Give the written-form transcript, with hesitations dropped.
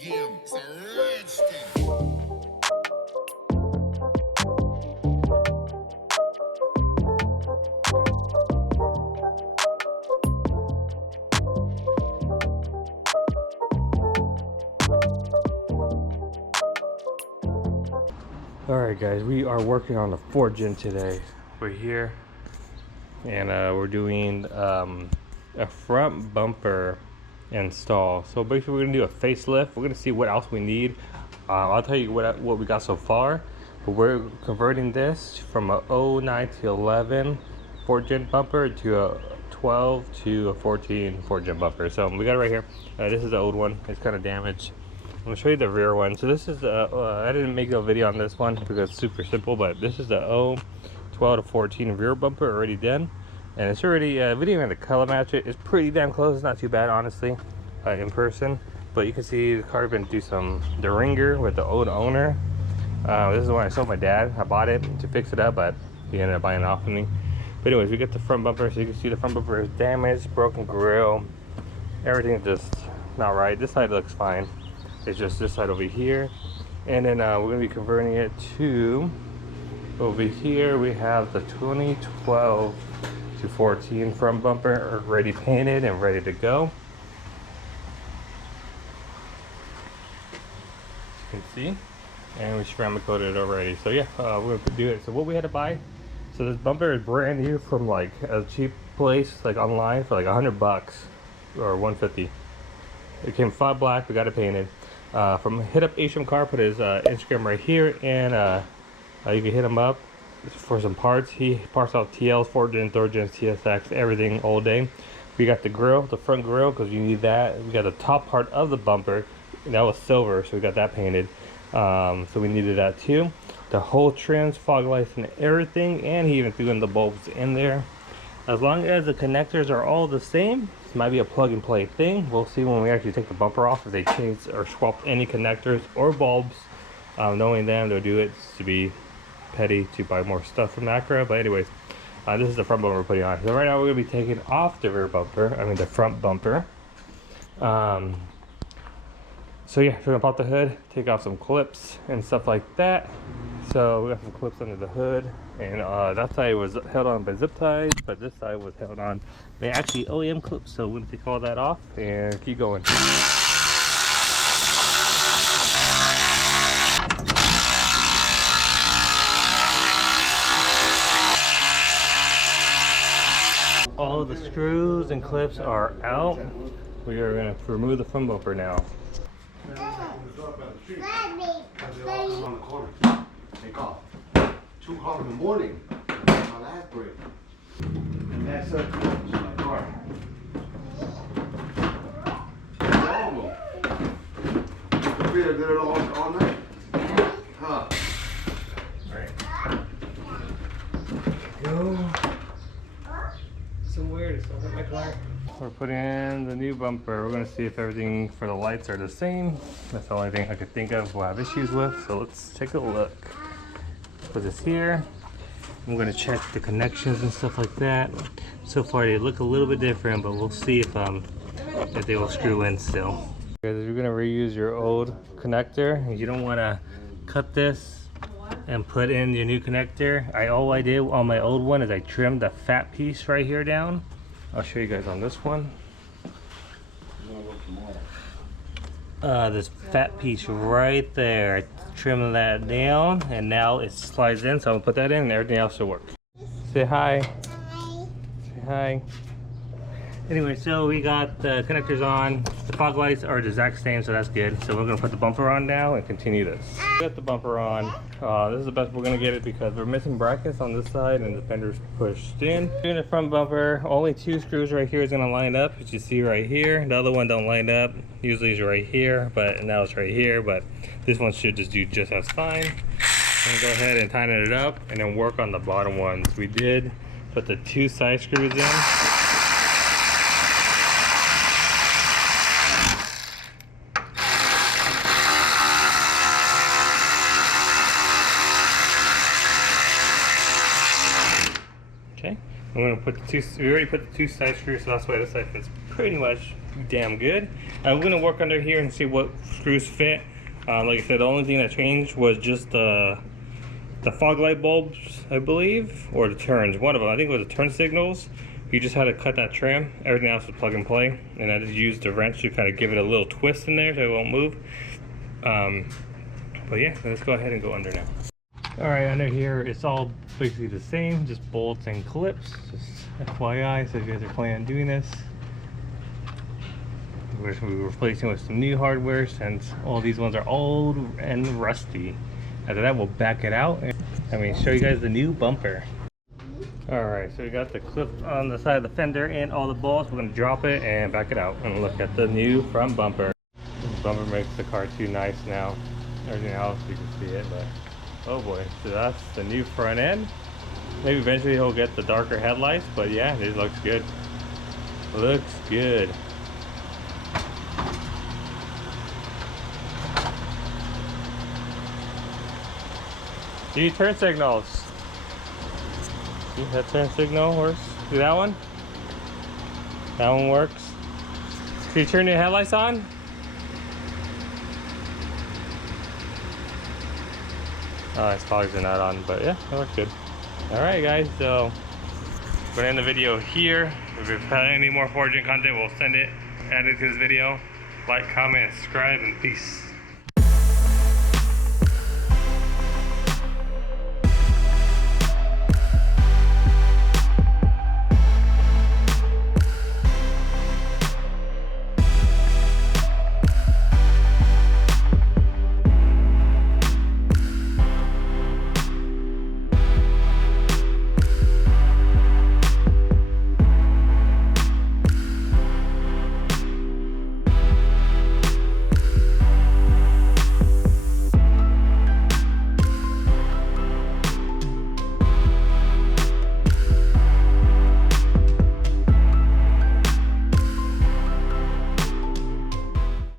game. It's a rich thing. Alright guys, we are working on the Ford Gen today. We're here and we're doing a front bumper install. So basically we're gonna do a facelift. We're gonna see what else we need. I'll tell you what we got so far. But we're converting this from a 09 to 11 Ford Gen bumper to a 12 to a 14 Ford Gen bumper. So we got it right here. This is the old one. It's kind of damaged. I'm gonna show you the rear one. So this is I didn't make a video on this one because it's super simple, but this is the 12 to 14 rear bumper already done, and it's already we didn't even have to color match it. It's pretty damn close. It's not too bad honestly in person, but you can see the car been through the ringer with the old owner. This is the one I sold my dad. I bought it to fix it up, but he ended up buying it off of me. But anyways, we get the front bumper. So you can see the front bumper is damaged, broken grille, everything's just not right. This side looks fine. It's just this side over here, and then we're going to be converting it to over here. We have the 2012 to 14 front bumper already painted and ready to go. As you can see, and we ceramic coated it already. So yeah, we're going to do it. So what we had to buy, so this bumper is brand new from like a cheap place like online for like $100 or $150. It came flat black. We got it painted. From hit up HM Car, put his Instagram right here, and you can hit him up for some parts. He parts out TLs, 4th gen, 3rd gen, TSX, everything all day. We got the grill, the front grill, because you need that. We got the top part of the bumper, and that was silver, so we got that painted. So we needed that too. The whole trims, fog lights, and everything, and he even threw in the bulbs in there. As long as the connectors are all the same, this might be a plug and play thing. We'll see when we actually take the bumper off if they change or swap any connectors or bulbs. Knowing them, they'll do it to be petty to buy more stuff from Acura. But anyways, this is the front bumper we're putting on. So right now we're going to be taking off the rear bumper, I mean the front bumper. So yeah, we're going to pop the hood, take off some clips and stuff like that. So we got some clips under the hood, and that side was held on by zip ties, but this side was held on by actually OEM clips. So we'll take all that off and keep going. All the screws and clips are out. We are going to remove the front bumper now. On the corner. Take off. 2 o'clock in the morning. My last break. And that's my car. Normal. You feel good all night? Huh? Alright. Go somewhere to start my car. We're putting in the new bumper. We're going to see if everything for the lights are the same. That's the only thing I could think of we'll have issues with. So let's take a look. Put this here. I'm going to check the connections and stuff like that. So far they look a little bit different, but we'll see if they will screw in still. Guys, if you're going to reuse your old connector, you don't want to cut this and put in your new connector. All I did on my old one is I trimmed the fat piece right here down. I'll show you guys on this one. This fat piece right there, I trimmed that down, and now it slides in, so I'm gonna put that in and everything else will work. Say hi. Hi. Say hi. Anyway, so we got the connectors on. The fog lights are the exact same, so that's good. So we're gonna put the bumper on now and continue this. Got the bumper on. This is the best we're gonna get it because we're missing brackets on this side and the fender's pushed in. Doing the front bumper, only 2 screws right here is gonna line up, as you see right here. The other one don't line up. Usually it's right here, but now it's right here. But this one should just do just as fine. And go ahead and tighten it up, and then work on the bottom ones. We did put the 2 side screws in. Okay, I'm gonna put the 2. We already put the 2 side screws, so that's why this side fits pretty much damn good. I'm gonna work under here and see what screws fit. Like I said, the only thing that changed was just the fog light bulbs, I believe, or the turns. One of them, I think it was the turn signals. You just had to cut that trim. Everything else was plug and play, and I just used the wrench to kind of give it a little twist in there so it won't move. But yeah, let's go ahead and go under now. All right, under here it's all basically the same, just bolts and clips. Just FYI, so if you guys are planning on doing this, we're going to be replacing with some new hardware since all these ones are old and rusty. After that, we'll back it out and show you guys the new bumper. All right, so we got the clip on the side of the fender and all the bolts. We're going to drop it and back it out and look at the new front bumper. This bumper makes the car too nice now. Everything else you can see it, but oh boy. So that's the new front end. Maybe eventually he'll get the darker headlights, but yeah, this looks good. Looks good. See, turn signals. See that turn signal works? See that one? That one works. Can you turn your headlights on? Oh, his fogs are not on, but yeah, that works good. Alright guys, so I'm gonna end the video here. If we have any more 4Gen content, we'll send it, add it to this video. Like, comment, subscribe, and peace.